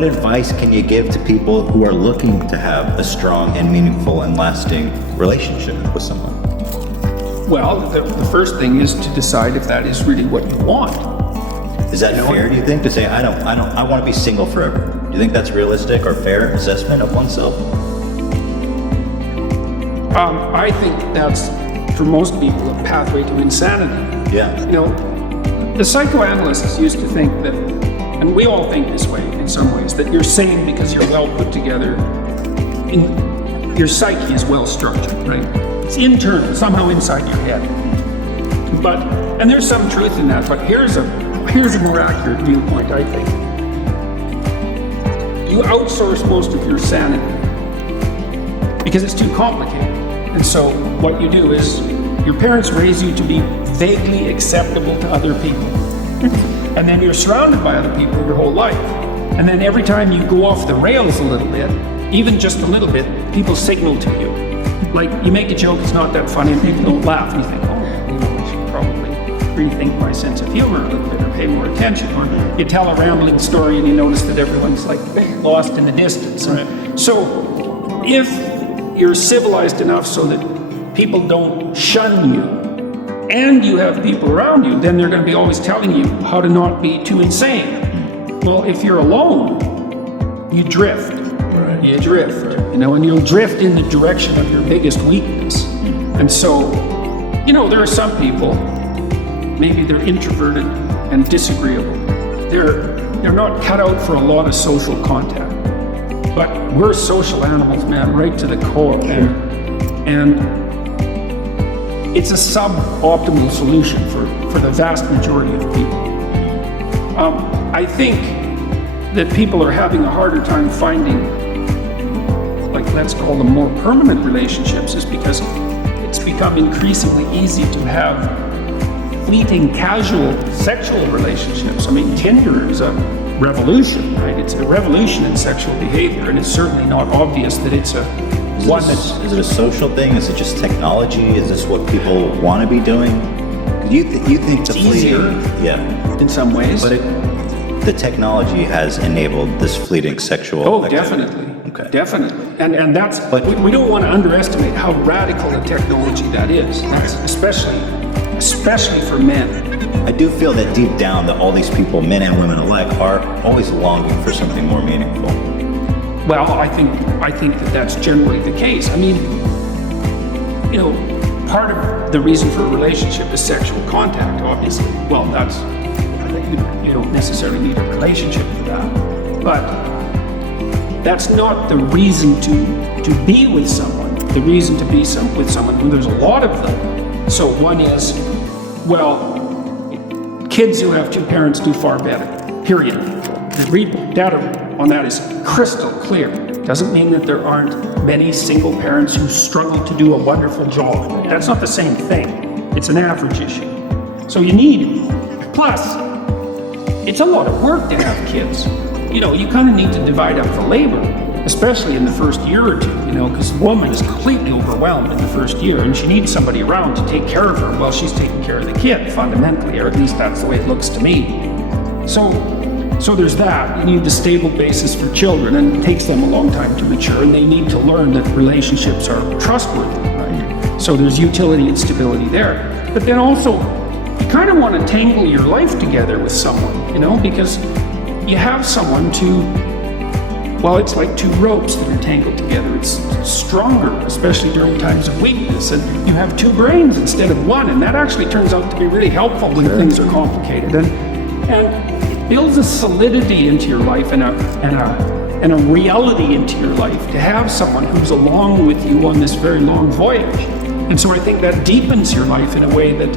what advice can you give to people who are looking to have a strong and meaningful and lasting relationship with someone? Well, the first thing is to decide if that is really what you want. Is that fair, do you think, to say, I want to be single forever? Do you think that's realistic or fair assessment of oneself? I think that's, for most people, a pathway to insanity. Yeah. The psychoanalysts used to think that, and we all think this way in some ways, that you're sane because you're well put together. Your psyche is well structured, right? It's internal, somehow inside your head. And there's some truth in that, but here's a more accurate viewpoint, I think. You outsource most of your sanity because it's too complicated. And so what you do is your parents raise you to be vaguely acceptable to other people. And then you're surrounded by other people your whole life. And then every time you go off the rails a little bit, even just a little bit, people signal to you. Like, you make a joke, it's not that funny, and people don't laugh, and you think, I should probably rethink my sense of humor a little bit or pay more attention. Or you tell a rambling story and you notice that everyone's like lost in the distance. Right. So if you're civilized enough so that people don't shun you, and you have people around you, then they're going to be always telling you how to not be too insane. Well, if you're alone, you drift. Right. You drift, and you'll drift in the direction of your biggest weakness. And so, there are some people, maybe they're introverted and disagreeable. They're not cut out for a lot of social contact. But we're social animals, man, right to the core. And it's a suboptimal solution for the vast majority of people. I think that people are having a harder time finding, let's call them more permanent relationships, is because it's become increasingly easy to have fleeting, casual sexual relationships. I mean, Tinder is a revolution, right? It's a revolution in sexual behavior, and it's certainly not obvious that it's Is it a social thing? Is it just technology? Is this what people want to be doing? You think it's easier, in some ways, but the technology has enabled this fleeting sexual. Oh, definitely. Okay. Definitely, and that's. But we don't want to underestimate how radical a technology that is. That's especially for men. I do feel that deep down that all these people, men and women alike, are always longing for something more meaningful. Well, I think that that's generally the case. I mean, part of the reason for a relationship is sexual contact, obviously. Well, you don't necessarily need a relationship for that. But that's not the reason to be with someone. The reason to be with someone, when there's a lot of them. So one is, kids who have two parents do far better, period. The data on that is crystal clear. Doesn't mean that there aren't many single parents who struggle to do a wonderful job. That's not the same thing. It's an average issue. So you need, plus, it's a lot of work to have kids. You kind of need to divide up the labor, especially in the first year or two, because a woman is completely overwhelmed in the first year, and she needs somebody around to take care of her while she's taking care of the kid, fundamentally, or at least that's the way it looks to me. So there's that. You need the stable basis for children, and it takes them a long time to mature, and they need to learn that relationships are trustworthy, right? So there's utility and stability there. But then also, you kind of want to tangle your life together with someone, because you have someone it's like two ropes that are tangled together. It's stronger, especially during times of weakness, and you have two brains instead of one, and that actually turns out to be really helpful when things are complicated. And builds a solidity into your life and a reality into your life to have someone who's along with you on this very long voyage. And so I think that deepens your life in a way that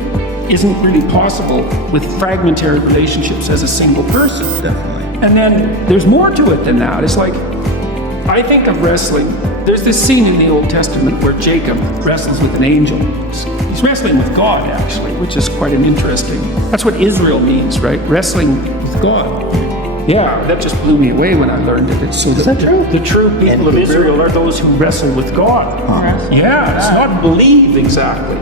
isn't really possible with fragmentary relationships as a single person. Definitely. And then there's more to it than that. It's like, I think of wrestling. There's this scene in the Old Testament where Jacob wrestles with an angel. He's wrestling with God, actually, which is quite an interesting. That's what Israel means, right? Wrestling with God. Yeah, that just blew me away when I learned it. It's so is that true? The true people of Israel are those who wrestle with God. Huh. Yeah, it's not believe exactly.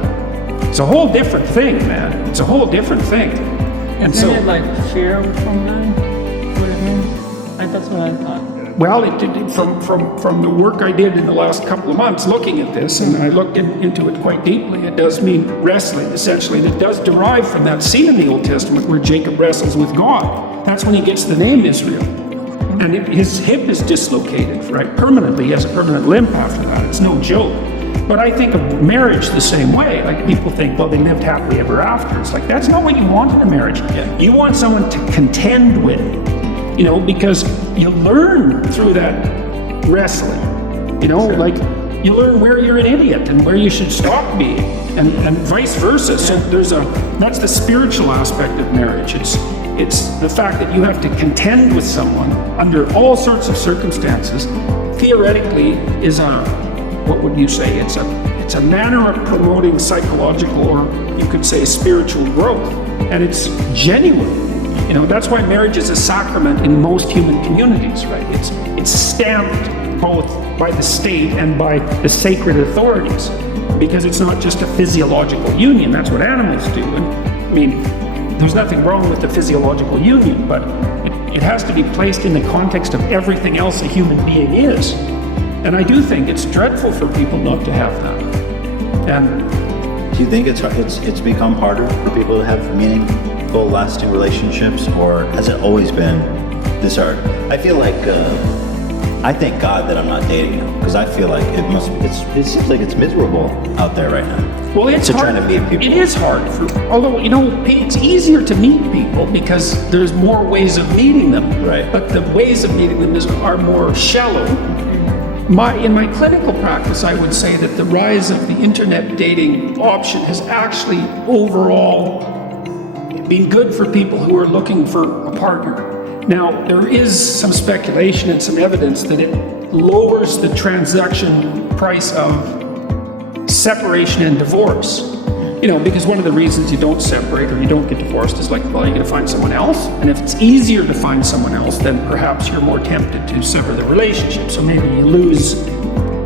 It's a whole different thing, man. It's a whole different thing. And Isn't it like fear from them? What it means? That's what I thought. Well, from the work I did in the last couple of months looking at this, and I looked into it quite deeply, it does mean wrestling, essentially. And it does derive from that scene in the Old Testament where Jacob wrestles with God. That's when he gets the name Israel. And his hip is dislocated, right? Permanently. He has a permanent limp after that. It's no joke. But I think of marriage the same way. Like, people think, well, they lived happily ever after. It's like, that's not what you want in a marriage. Yeah. You want someone to contend with, you know, because you learn through that wrestling. You know, like, you learn where you're an idiot and where you should stop being, and vice versa. So that's the spiritual aspect of marriage. It's the fact that you have to contend with someone under all sorts of circumstances. Theoretically, is what would you say? It's a manner of promoting psychological, or you could say spiritual growth, and it's genuine. You know, that's why marriage is a sacrament in most human communities, right? It's stamped both by the state and by the sacred authorities, because it's not just a physiological union. That's what animals do. And I mean, there's nothing wrong with the physiological union, but it has to be placed in the context of everything else a human being is. And I do think it's dreadful for people not to have that. And Do you think it's become harder for people to have meaningful, lasting relationships, or has it always been this hard? I feel like I thank God that I'm not dating now, because I feel like it seems like it's miserable out there right now. well, it's to hard. trying to meet people. It is hard. Although, you know, it's easier to meet people because there's more ways of meeting them. Right. But the ways of meeting them are more shallow. In my clinical practice, I would say that the rise of the internet dating option has actually overall been good for people who are looking for a partner. Now, there is some speculation and some evidence that it lowers the transaction price of separation and divorce. You know, because one of the reasons you don't separate or you don't get divorced is like, well, you're going to find someone else. And if it's easier to find someone else, then perhaps you're more tempted to sever the relationship. So maybe you lose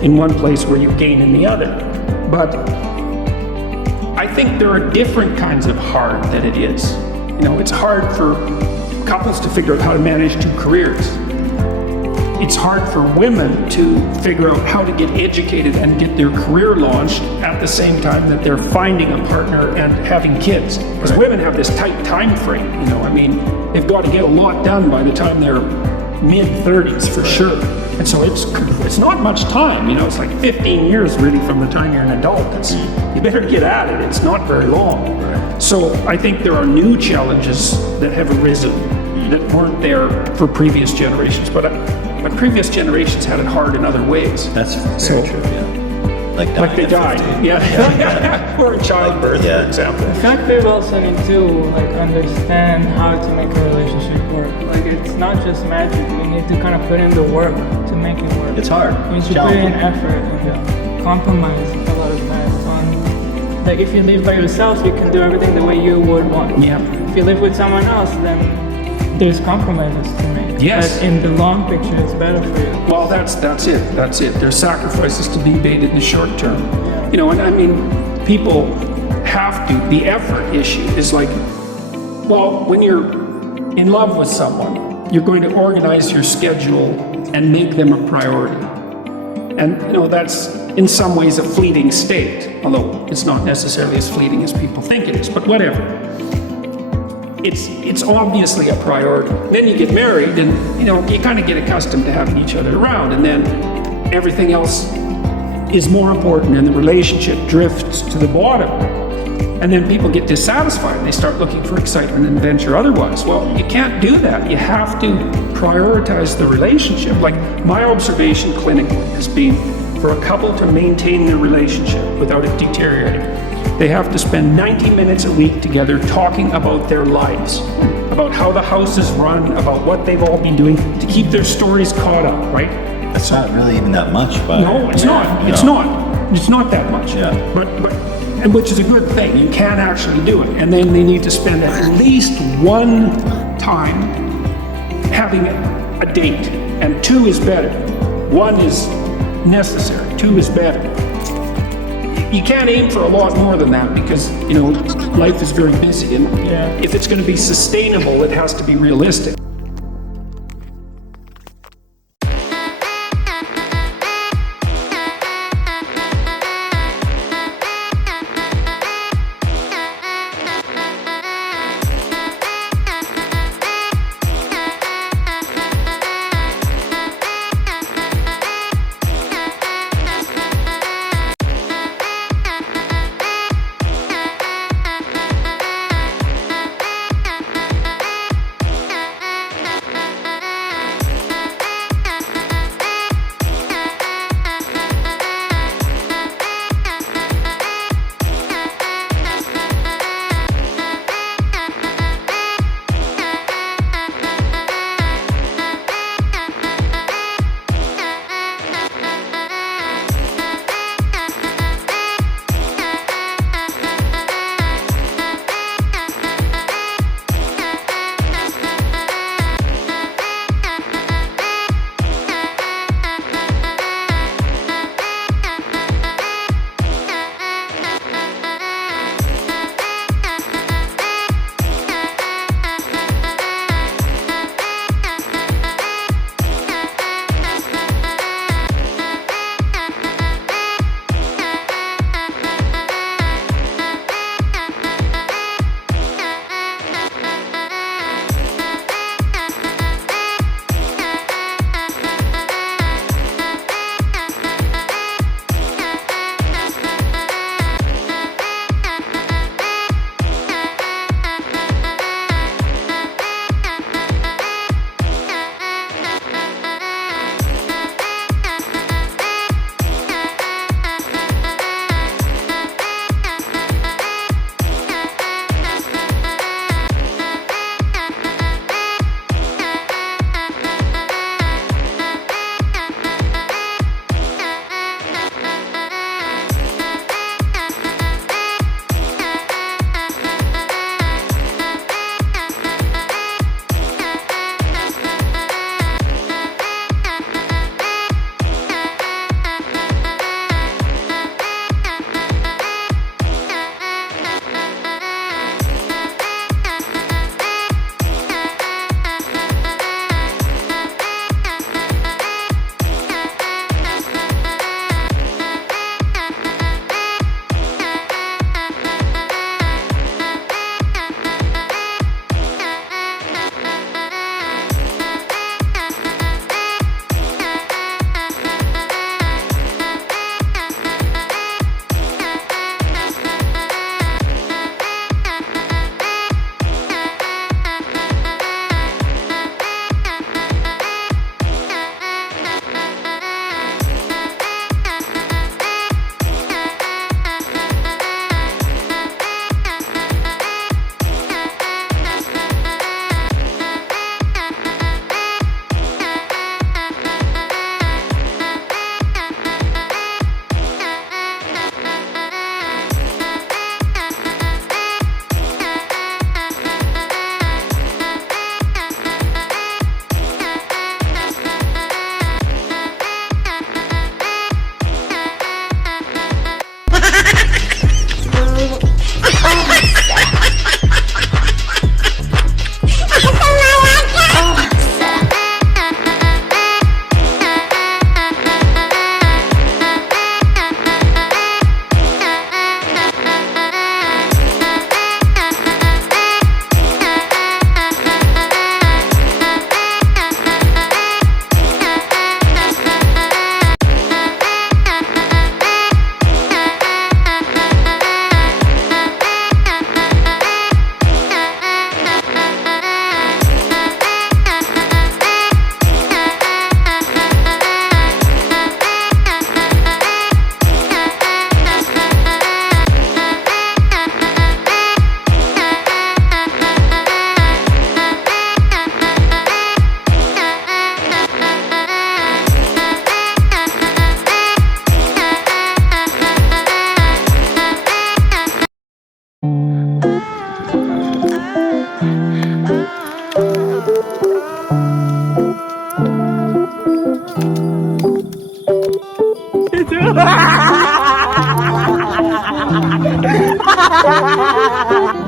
in one place where you gain in the other. But I think there are different kinds of hard that it is. You know, it's hard for couples to figure out how to manage two careers. It's hard for women to figure out how to get educated and get their career launched at the same time that they're finding a partner and having kids. Because women have this tight time frame, you know, I mean, they've got to get a lot done by the time they're mid-30s for sure. And so it's not much time, you know, it's like 15 years really from the time you're an adult. You better get at it, it's not very long. So I think there are new challenges that have arisen that weren't there for previous generations, but previous generations had it hard in other ways. That's very true, yeah. Like they died, 15. yeah. Or in childbirth, Yeah. for example. In fact, we also need to like understand how to make a relationship work. Like, it's not just magic. We need to kind of put in the work to make it work. It's hard. We It's should put in challenging. effort and compromise a lot of times on. Like, if you live by yourself, you can do everything the way you would want. Yeah. If you live with someone else, then there's compromises to make. Yes. But in the long picture, it's better for you. Well, that's it. There's sacrifices to be made in the short term. You know, and I mean, people have to, the effort issue is like, well, when you're in love with someone, you're going to organize your schedule and make them a priority. And, you know, that's in some ways a fleeting state, although it's not necessarily as fleeting as people think it is, but whatever. It's obviously a priority. Then you get married and, you know, you kind of get accustomed to having each other around, and then everything else is more important and the relationship drifts to the bottom. And then people get dissatisfied and they start looking for excitement and adventure otherwise. Well, you can't do that. You have to prioritize the relationship. Like, my observation clinically has been for a couple to maintain their relationship without it deteriorating, they have to spend 90 minutes a week together talking about their lives, about how the house is run, about what they've all been doing, to keep their stories caught up, right? That's not really even that much, but No, it's not. It's not. It's not that much. Yeah. But and which is a good thing. You can actually do it. And then they need to spend at least one time having a date. And two is better. One is necessary. Two is better. You can't aim for a lot more than that because, you know, life is very busy. And if it's going to be sustainable, it has to be realistic. Ha ha ha ha!